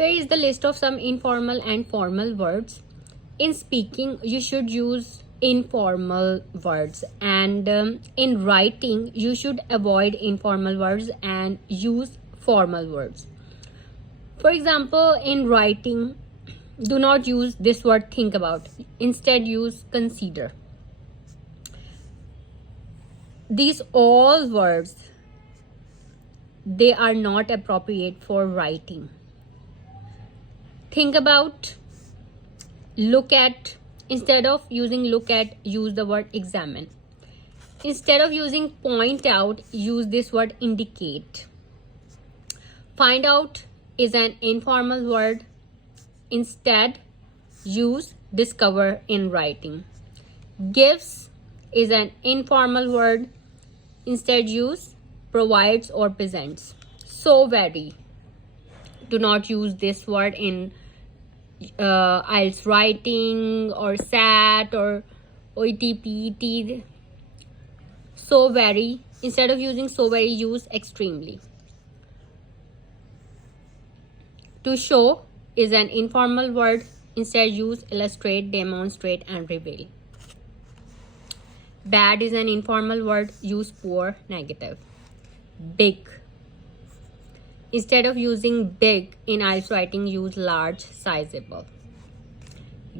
Here is the list of some informal and formal words. In speaking, you should use informal words, and in writing, you should avoid informal words and use formal words. For example, in writing, do not use this word think about. Instead, use consider. These all words, they are not appropriate for writing. Think about, look at. Instead of using look at, use the word examine. Instead of using point out, use this word indicate. Find out is an informal word. Instead, use discover in writing. Gives is an informal word. Instead, use provides or presents. So very. Do not use this word in IELTS writing or SAT or OET. So very. Instead of using so very, use extremely. To show is an informal word. Instead, use illustrate, demonstrate, and reveal. Bad is an informal word. Use poor, negative. Big. Instead of using big in IELTS writing, use large, sizable.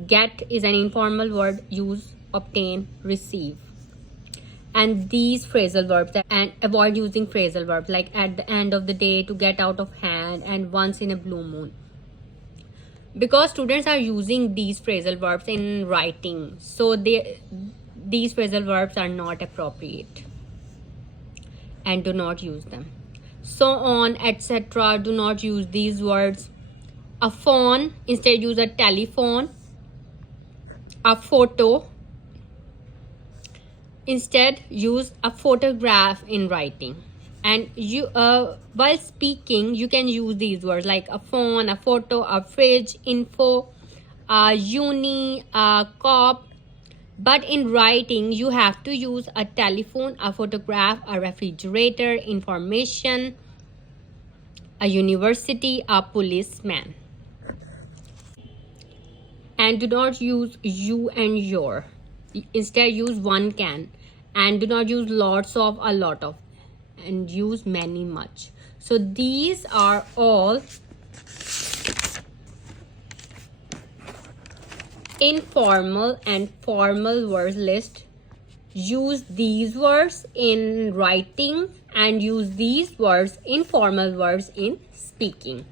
Get is an informal word. Use obtain, receive. And these phrasal verbs, and avoid using phrasal verbs like at the end of the day, to get out of hand, and once in a blue moon. Because students are using these phrasal verbs in writing, so these phrasal verbs are not appropriate and do not use them. So on, etc. Do not use these words. A phone, instead use a telephone. A photo, instead use a photograph in writing. And you while speaking, you can use these words like a phone, a photo, a fridge, info, a uni, a cop. But in writing, you have to use a telephone, a photograph, a refrigerator, information, a university, a policeman. And do not use you and your. Instead, use one can. And do not use lots of, a lot of. And use many, much. So these are all informal and formal words list. Use these words in writing and use these words, informal words, in speaking.